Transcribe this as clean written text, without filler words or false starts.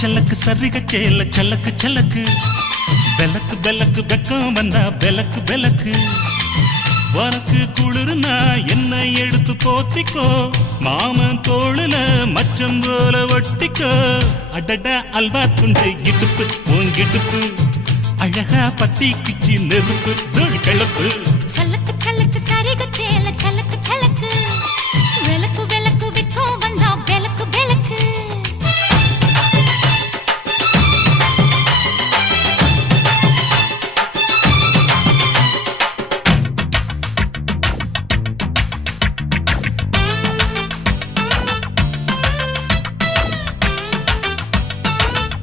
சலக்கு சரிக சேல சலக்கு சலக்கு பெலக்கு பெலக்கு வெக்கம் வந்தா பெலக்கு பெலக்கு உனக்கு குளிர்னா என்னை எடுத்து போத்திக்கோ மாமன் தோளுல மச்சம் போல ஒட்டிக்கோ அடடா அல்வா துண்டு இடுப்பு உன் இடுப்பு அழகா பத்தி கிச்சி நெருப்பு தோள் கிளப்பு சலக்கு